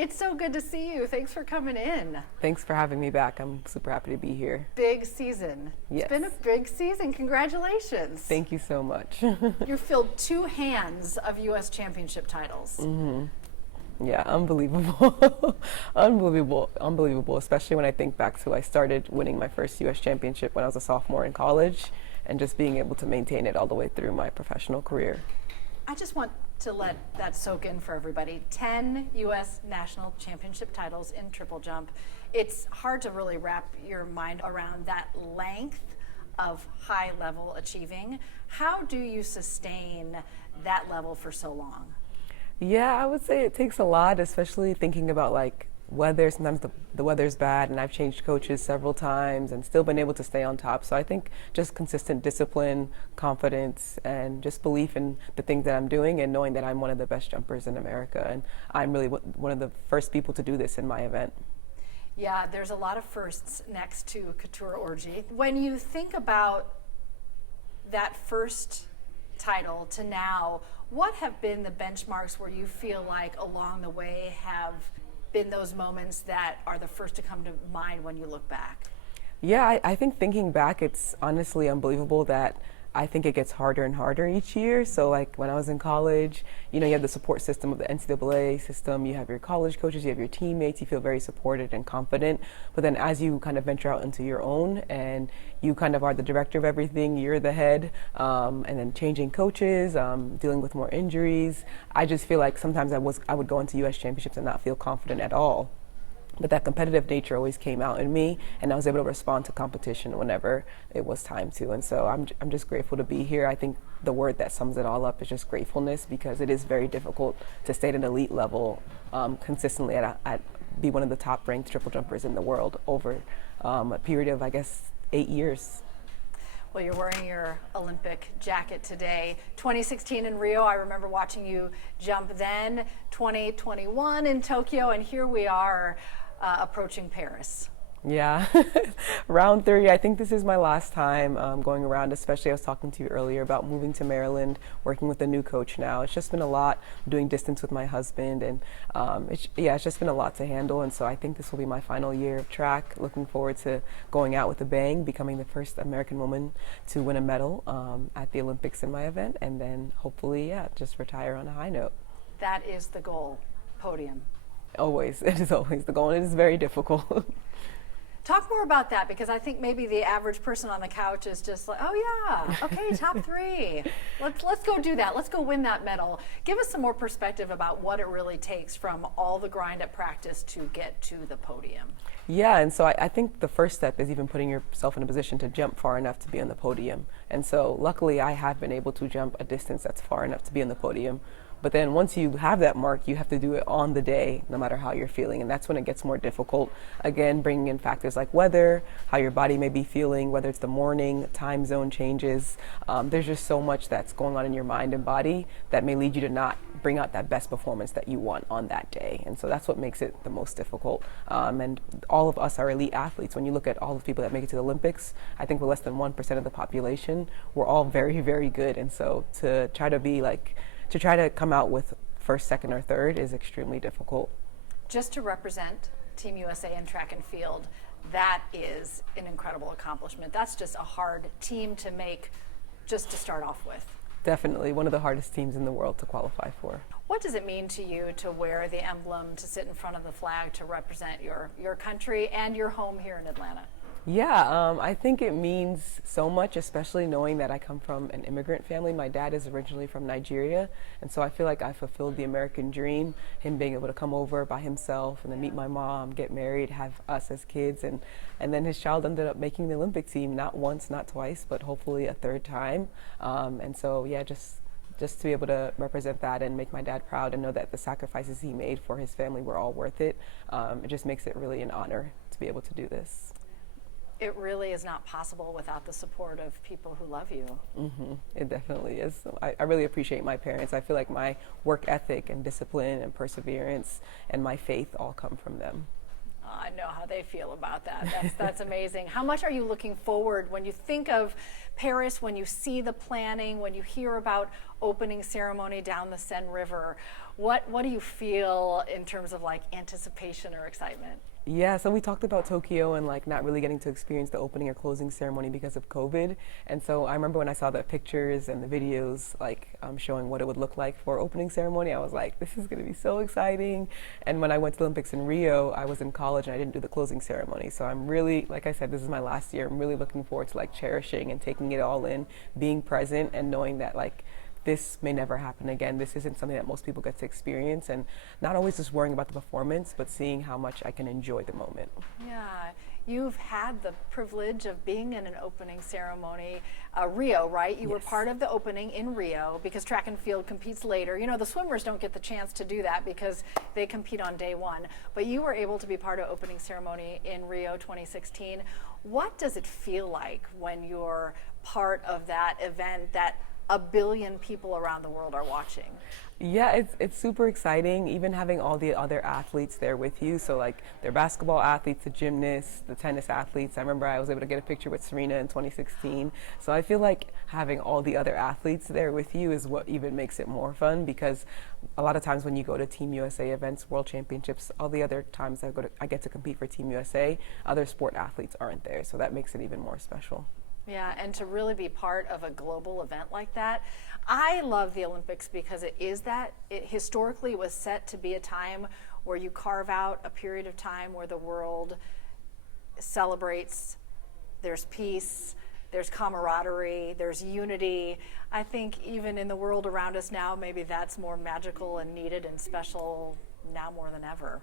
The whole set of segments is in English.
It's so good to see you. Thanks for coming in. Thanks for having me back. I'm super happy to be here. Big season. Yes. It's been a big season. Congratulations. Thank you so much. You filled 2 hands of U.S. championship titles. Yeah, unbelievable. Unbelievable, especially when I think back to I started winning my first U.S. championship when I was a sophomore in college and just being able to maintain it all the way through my professional career. I just want to let that soak in for everybody. 10 U.S. national championship titles in triple jump. It's hard to really wrap your mind around that length of high level achieving. How do you sustain that level for so long? Yeah, I would say it takes a lot, especially thinking about like weather. Sometimes the weather's bad and I've changed coaches several times and still been able to stay on top. So I think just consistent discipline, confidence, and just belief in the things that I'm doing and knowing that I'm one of the best jumpers in America. And I'm really one of the first people to do this in my event. Yeah, there's a lot of firsts next to Keturah Orji. When you think about that first title to now, what have been the benchmarks where you feel like along the way have been those moments that are the first to come to mind when you look back? Yeah, I think thinking back, it's honestly unbelievable that I think it gets harder and harder each year. So like when I was in college, you have the support system of the NCAA system, you have your college coaches, you have your teammates, you feel very supported and confident. But then as you kind of venture out into your own and you kind of are the director of everything, you're the head, and then changing coaches, dealing with more injuries. I just feel like sometimes I would go into U.S. championships and not feel confident at all. But that competitive nature always came out in me, and I was able to respond to competition whenever it was time to. And so I'm just grateful to be here. I think the word that sums it all up is just gratefulness, because it is very difficult to stay at an elite level consistently be one of the top ranked triple jumpers in the world over a period of, I guess, 8 years. Well, you're wearing your Olympic jacket today. 2016 in Rio, I remember watching you jump then. 2021 in Tokyo, and here we are approaching Paris. Yeah, round 3. I think this is my last time going around, especially I was talking to you earlier about moving to Maryland, working with a new coach now. It's just been a lot, doing distance with my husband, and it's just been a lot to handle. And so I think this will be my final year of track. Looking forward to going out with a bang, becoming the first American woman to win a medal at the Olympics in my event, and then hopefully, just retire on a high note. That is the goal, podium. Always, it is always the goal, and it is very difficult. Talk more about that, because I think maybe the average person on the couch is just like, oh yeah, okay, top 3. Let's go do that. Let's go win that medal. Give us some more perspective about what it really takes from all the grind at practice to get to the podium. Yeah, and so I think the first step is even putting yourself in a position to jump far enough to be on the podium. And so luckily I have been able to jump a distance that's far enough to be on the podium. But then once you have that mark, you have to do it on the day, no matter how you're feeling. And that's when it gets more difficult. Again, bringing in factors like weather, how your body may be feeling, whether it's the morning, time zone changes. There's just so much that's going on in your mind and body that may lead you to not bring out that best performance that you want on that day. And so that's what makes it the most difficult. And all of us are elite athletes. When you look at all the people that make it to the Olympics, I think we're less than 1% of the population. We're all very, very good. And so to try to come out with first, second, or third is extremely difficult. Just to represent Team USA in track and field, that is an incredible accomplishment. That's just a hard team to make, just to start off with. Definitely one of the hardest teams in the world to qualify for. What does it mean to you to wear the emblem, to sit in front of the flag, to represent your country and your home here in Atlanta? Yeah, I think it means so much, especially knowing that I come from an immigrant family. My dad is originally from Nigeria, and so I feel like I fulfilled the American dream, him being able to come over by himself and then meet my mom, get married, have us as kids, and then his child ended up making the Olympic team, not once, not twice, but hopefully a third time. And so, yeah, just to be able to represent that and make my dad proud and know that the sacrifices he made for his family were all worth it, it just makes it really an honor to be able to do this. It really is not possible without the support of people who love you. It definitely is. I really appreciate my parents. I feel like my work ethic and discipline and perseverance and my faith all come from them. I know how they feel about that. That's amazing. How much are you looking forward when you think of Paris, when you see the planning, when you hear about opening ceremony down the Seine River? What do you feel in terms of like anticipation or excitement? Yeah, so we talked about Tokyo and like not really getting to experience the opening or closing ceremony because of COVID. And so I remember when I saw the pictures and the videos like showing what it would look like for opening ceremony, I was like, this is going to be so exciting. And when I went to the Olympics in Rio, I was in college and I didn't do the closing ceremony. So I'm really, like I said, this is my last year. I'm really looking forward to like cherishing and taking it all in, being present and knowing that like this may never happen again. This isn't something that most people get to experience, and not always just worrying about the performance, but seeing how much I can enjoy the moment. Yeah, you've had the privilege of being in an opening ceremony, Rio, right? You were Yes. part of the opening in Rio because track and field competes later. You know, the swimmers don't get the chance to do that because they compete on day one, but you were able to be part of opening ceremony in Rio 2016. What does it feel like when you're part of that event that a billion people around the world are watching? Yeah, it's super exciting, even having all the other athletes there with you. So like their basketball athletes, the gymnasts, the tennis athletes. I remember I was able to get a picture with Serena in 2016. So I feel like having all the other athletes there with you is what even makes it more fun, because a lot of times when you go to Team USA events, World Championships, all the other times I get to compete for Team USA, other sport athletes aren't there. So that makes it even more special. Yeah, and to really be part of a global event like that. I love the Olympics because it historically was set to be a time where you carve out a period of time where the world celebrates, there's peace, there's camaraderie, there's unity. I think even in the world around us now, maybe that's more magical and needed and special now more than ever.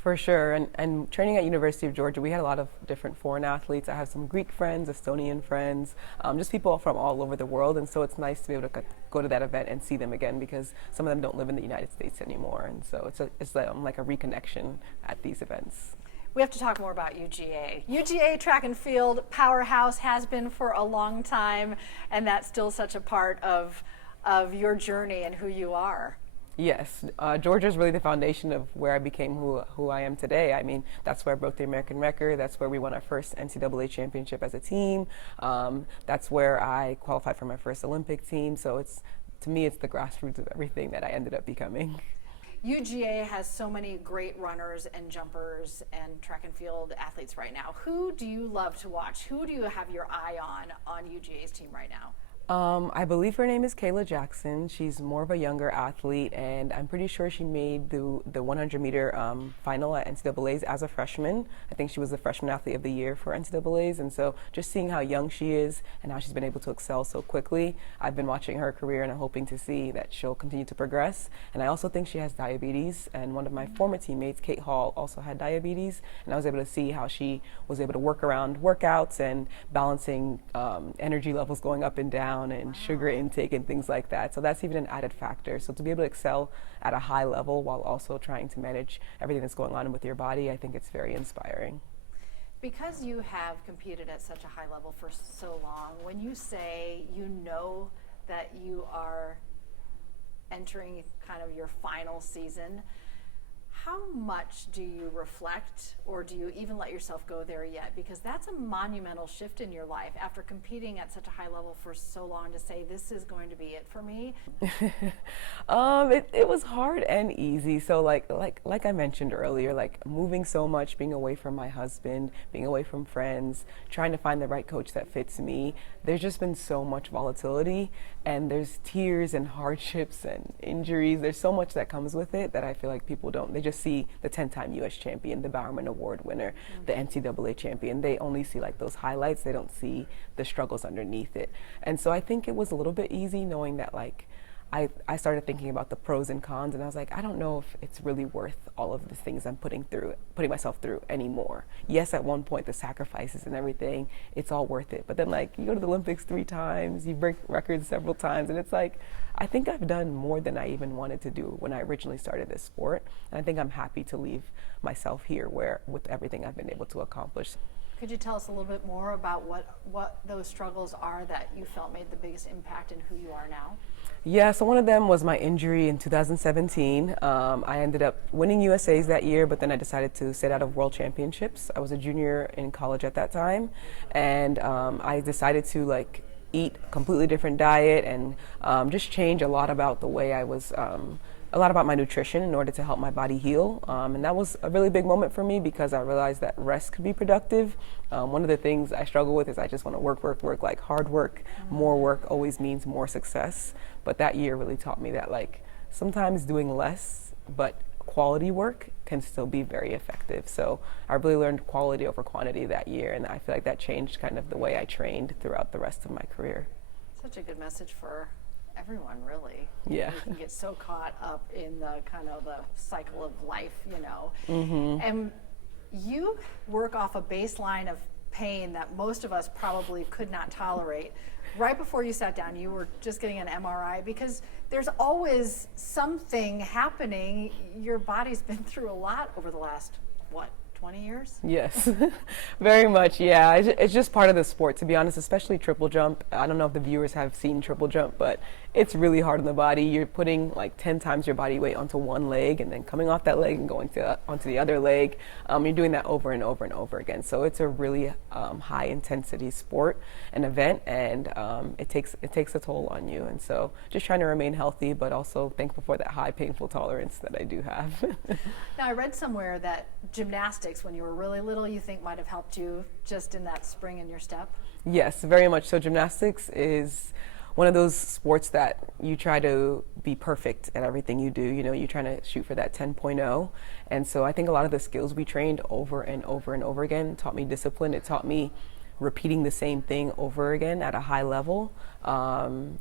For sure, and training at University of Georgia, we had a lot of different foreign athletes. I have some Greek friends, Estonian friends, just people from all over the world, and so it's nice to be able to go to that event and see them again, because some of them don't live in the United States anymore, and so it's like a reconnection at these events. We have to talk more about UGA. UGA track and field powerhouse has been for a long time, and that's still such a part of your journey and who you are. Yes, Georgia is really the foundation of where I became who I am today. I mean, that's where I broke the American record. That's where we won our first NCAA championship as a team. That's where I qualified for my first Olympic team. So to me, it's the grassroots of everything that I ended up becoming. UGA has so many great runners and jumpers and track and field athletes right now. Who do you love to watch? Who do you have your eye on UGA's team right now? I believe her name is Kayla Jackson. She's more of a younger athlete, and I'm pretty sure she made the 100-meter final at NCAA's as a freshman. I think she was the freshman athlete of the year for NCAA's, and so just seeing how young she is and how she's been able to excel so quickly, I've been watching her career, and I'm hoping to see that she'll continue to progress. And I also think she has diabetes, and one of my former teammates, Kate Hall, also had diabetes, and I was able to see how she was able to work around workouts and balancing energy levels going up and down and sugar intake and things like that. So that's even an added factor. So to be able to excel at a high level while also trying to manage everything that's going on with your body, I think it's very inspiring. Because you have competed at such a high level for so long, when you say you know that you are entering kind of your final season, how much do you reflect, or do you even let yourself go there yet? Because that's a monumental shift in your life after competing at such a high level for so long, to say this is going to be it for me. It was hard and easy. So like I mentioned earlier, like moving so much, being away from my husband, being away from friends, trying to find the right coach that fits me. There's just been so much volatility, and there's tears and hardships and injuries. There's so much that comes with it that I feel like people don't. They just see the 10-time U.S. champion, the Bowerman Award winner, the NCAA champion. They only see like those highlights. They don't see the struggles underneath it. And so I think it was a little bit easy knowing that like I started thinking about the pros and cons, and I was like, I don't know if it's really worth all of the things I'm putting myself through anymore. Yes, at one point the sacrifices and everything, it's all worth it. But then like you go to the Olympics 3 times, you break records several times, and it's like, I think I've done more than I even wanted to do when I originally started this sport. And I think I'm happy to leave myself here with everything I've been able to accomplish. Could you tell us a little bit more about what those struggles are that you felt made the biggest impact in who you are now? Yeah, so one of them was my injury in 2017. I ended up winning USA's that year, but then I decided to sit out of World Championships. I was a junior in college at that time, and I decided to like eat a completely different diet and just change a lot about the way I was a lot about my nutrition in order to help my body heal. And that was a really big moment for me because I realized that rest could be productive. One of the things I struggle with is I just want to work, like hard work. More work always means more success. But that year really taught me that like sometimes doing less, but quality work can still be very effective. So I really learned quality over quantity that year, and I feel like that changed kind of the way I trained throughout the rest of my career. Such a good message for everyone, really. Yeah. You can get so caught up in the kind of the cycle of life, you know. Mm-hmm. And you work off a baseline of pain that most of us probably could not tolerate. Right before you sat down, you were just getting an MRI because there's always something happening. Your body's been through a lot over the last, 20 years? Yes, very much, yeah. It's just part of the sport, to be honest, especially triple jump. I don't know if the viewers have seen triple jump, but it's really hard on the body. You're putting like 10 times your body weight onto one leg and then coming off that leg and going onto the other leg. You're doing that over and over and over again. So it's a really high intensity sport and event, and it takes a toll on you. And so just trying to remain healthy, but also thankful for that high painful tolerance that I do have. Now, I read somewhere that gymnastics, when you were really little, you think might have helped you just in that spring in your step? Yes, very much so. Gymnastics is one of those sports that you try to be perfect at everything you do. You know, you're trying to shoot for that 10.0. And so I think a lot of the skills we trained over and over and over again taught me discipline. It taught me repeating the same thing over again at a high level.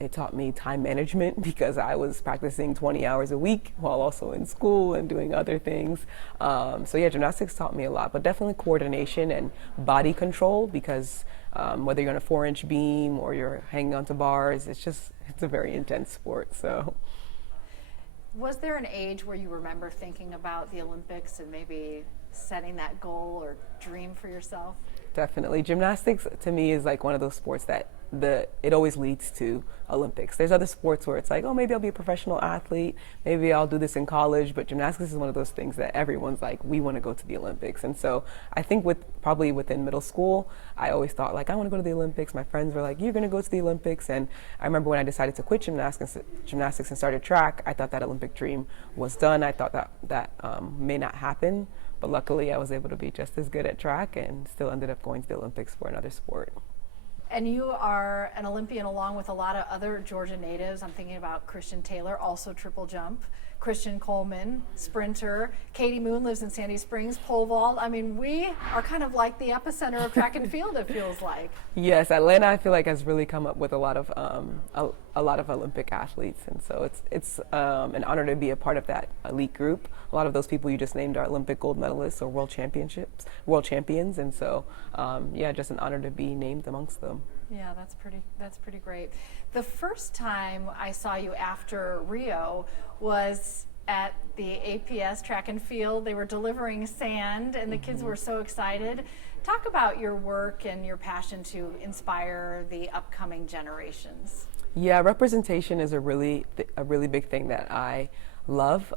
It taught me time management because I was practicing 20 hours a week while also in school and doing other things. So yeah, gymnastics taught me a lot, but definitely coordination and body control because whether you're on a 4-inch beam or you're hanging onto bars, it's a very intense sport. So. Was there an age where you remember thinking about the Olympics and maybe setting that goal or dream for yourself? Definitely. Gymnastics to me is like one of those sports that it always leads to Olympics. There's other sports where it's like, oh, maybe I'll be a professional athlete, maybe I'll do this in college, but gymnastics is one of those things that everyone's like, we want to go to the Olympics. And so I think probably within middle school, I always thought like, I want to go to the Olympics. My friends were like, you're going to go to the Olympics. And I remember when I decided to quit gymnastics and started track, I thought that Olympic dream was done. I thought that may not happen. But luckily, I was able to be just as good at track and still ended up going to the Olympics for another sport. And you are an Olympian along with a lot of other Georgia natives. I'm thinking about Christian Taylor, also triple jump. Christian Coleman, sprinter. Katie Moon lives in Sandy Springs, pole vault. I mean, we are kind of like the epicenter of track and field, it feels like. Yes, Atlanta, I feel like, has really come up with a lot of Olympic athletes, and so it's an honor to be a part of that elite group. A lot of those people you just named are Olympic gold medalists or world champions, and so yeah, just an honor to be named amongst them. Yeah, that's pretty great. The first time I saw you after Rio was at the APS track and field. They were delivering sand and the kids were so excited. Talk about your work and your passion to inspire the upcoming generations. Yeah, representation is a really big thing that I love.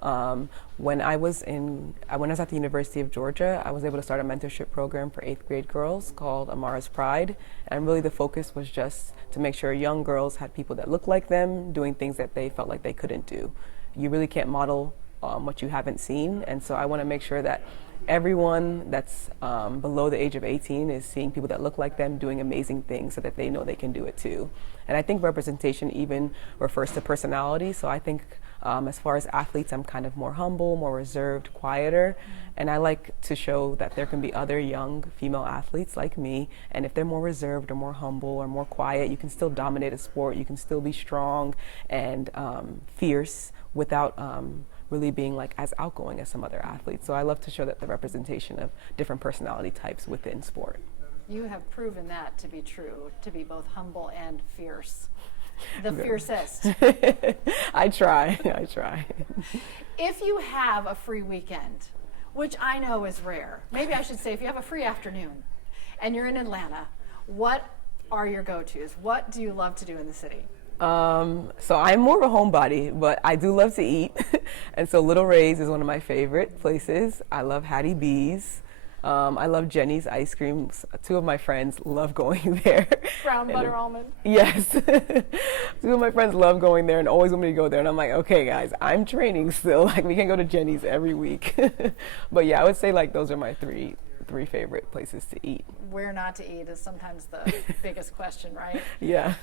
When I was at the University of Georgia, I was able to start a mentorship program for 8th grade girls called Amara's Pride. And really the focus was just to make sure young girls had people that looked like them doing things that they felt like they couldn't do. You really can't model what you haven't seen. And so I want to make sure that everyone that's below the age of 18 is seeing people that look like them doing amazing things so that they know they can do it too. And I think representation even refers to personality. So I think as far as athletes, I'm kind of more humble, more reserved, quieter. And I like to show that there can be other young female athletes like me. And if they're more reserved or more humble or more quiet, you can still dominate a sport. You can still be strong and fierce without really being like as outgoing as some other athletes. So I love to show that the representation of different personality types within sport. You have proven that to be true, to be both humble and fierce. The fiercest. I try. If you have a free weekend, which I know is rare, maybe I should say if you have a free afternoon and you're in Atlanta, what are your go-tos? What do you love to do in the city? So I'm more of a homebody, but I do love to eat. And so Little Ray's is one of my favorite places. I love Hattie B's. I love Jenny's ice cream. Two of my friends love going there. Brown butter almond. Yes. Two of my friends love going there and always want me to go there. And I'm like, okay, guys, I'm training still. Like, we can go to Jenny's every week. But yeah, I would say like those are my three favorite places to eat. Where not to eat is sometimes the biggest question, right? Yeah.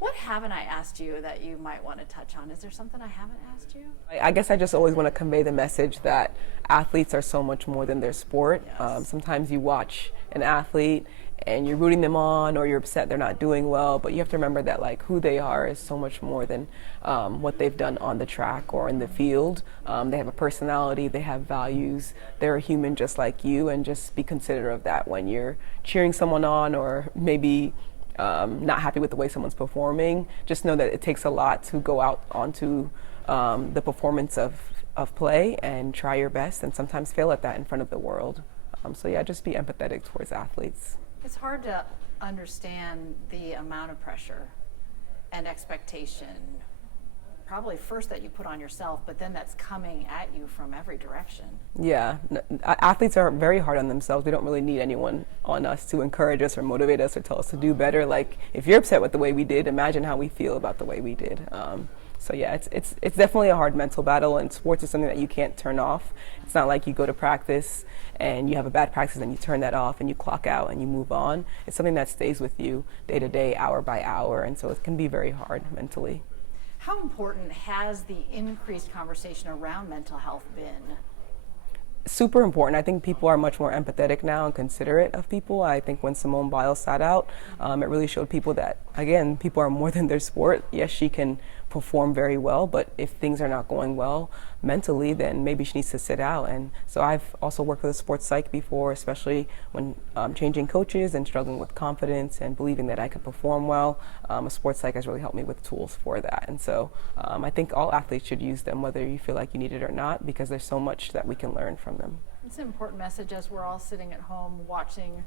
What haven't I asked you that you might want to touch on? Is there something I haven't asked you? I guess I just always want to convey the message that athletes are so much more than their sport. Yes. Sometimes you watch an athlete and you're rooting them on or you're upset they're not doing well, but you have to remember that like who they are is so much more than what they've done on the track or in the field. They have a personality, they have values, they're a human just like you, and just be considerate of that when you're cheering someone on or maybe not happy with the way someone's performing. Just know that it takes a lot to go out onto the performance of play and try your best and sometimes fail at that in front of the world. So yeah, just be empathetic towards athletes. It's hard to understand the amount of pressure and expectation, probably first that you put on yourself, but then that's coming at you from every direction. Yeah, athletes are very hard on themselves. We don't really need anyone on us to encourage us or motivate us or tell us to do better. Like, if you're upset with the way we did, imagine how we feel about the way we did. So yeah, it's definitely a hard mental battle, and sports is something that you can't turn off. It's not like you go to practice and you have a bad practice and you turn that off and you clock out and you move on. It's something that stays with you day to day, hour by hour, and so it can be very hard mentally. How important has the increased conversation around mental health been? Super important. I think people are much more empathetic now and considerate of people. I think when Simone Biles sat out, it really showed people that, again, people are more than their sport. Yes, she can perform very well, but if things are not going well mentally, then maybe she needs to sit out. And so I've also worked with a sports psych before, especially when changing coaches and struggling with confidence and believing that I could perform well. A sports psych has really helped me with tools for that. And so I think all athletes should use them, whether you feel like you need it or not, because there's so much that we can learn from them. It's an important message as we're all sitting at home watching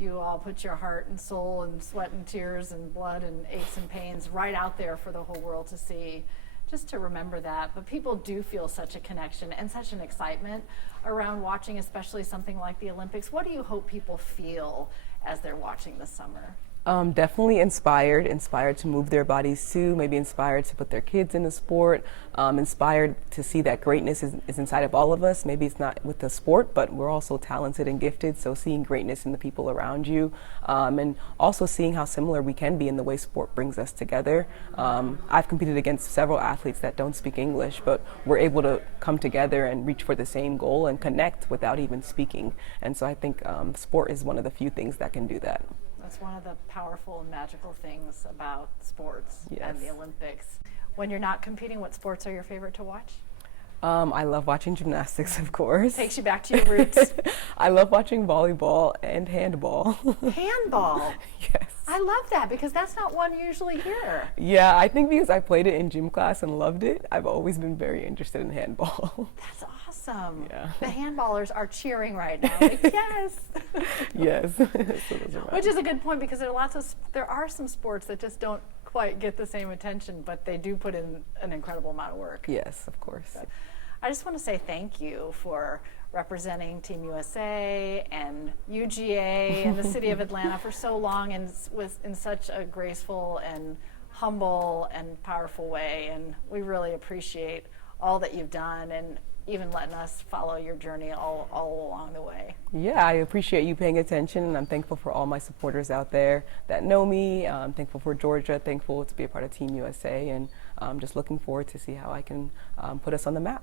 you all put your heart and soul and sweat and tears and blood and aches and pains right out there for the whole world to see, just to remember that. But people do feel such a connection and such an excitement around watching, especially something like the Olympics. What do you hope people feel as they're watching this summer? Definitely inspired to move their bodies too, maybe inspired to put their kids in the sport, inspired to see that greatness is inside of all of us. Maybe it's not with the sport, but we're also talented and gifted, so seeing greatness in the people around you, and also seeing how similar we can be in the way sport brings us together. I've competed against several athletes that don't speak English, but we're able to come together and reach for the same goal and connect without even speaking. And so I think sport is one of the few things that can do that. That's one of the powerful and magical things about sports and the Olympics. When you're not competing, what sports are your favorite to watch? I love watching gymnastics, of course. Takes you back to your roots. I love watching volleyball and handball. Handball? Yes. I love that because that's not one you usually hear. Yeah, I think because I played it in gym class and loved it, I've always been very interested in handball. That's awesome. Yeah. The handballers are cheering right now. Like, yes. Yes. So those are mine. Which is a good point because there are some sports that just don't quite get the same attention, but they do put in an incredible amount of work. Yes, of course. I just want to say thank you for representing Team USA and UGA and the city of Atlanta for so long and in such a graceful and humble and powerful way. And we really appreciate all that you've done and even letting us follow your journey all along the way. Yeah, I appreciate you paying attention, and I'm thankful for all my supporters out there that know me. I'm thankful for Georgia, thankful to be a part of Team USA, and just looking forward to see how I can put us on the map.